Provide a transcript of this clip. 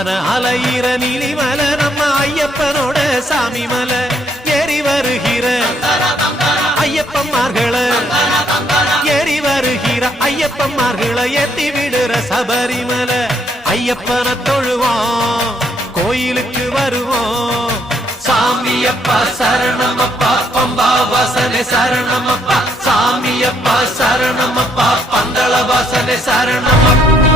அலையிற நீலிமலை நம்ம ஐயப்பனோட சாமி மலை ஏறி வருகிற ஐயப்பன்மார்களை ஏறி வருகிற ஐயப்பன்மார்களை ஏத்தி விடுற சபரிமலை ஐயப்பனை தொழுவோம் கோயிலுக்கு வருவோம் சாமியப்பா சரணமப்பா பம்பா வாசனே சரணமப்பா சாமியப்பா சரணமப்பா பந்தள வாசனே சரணமப்பா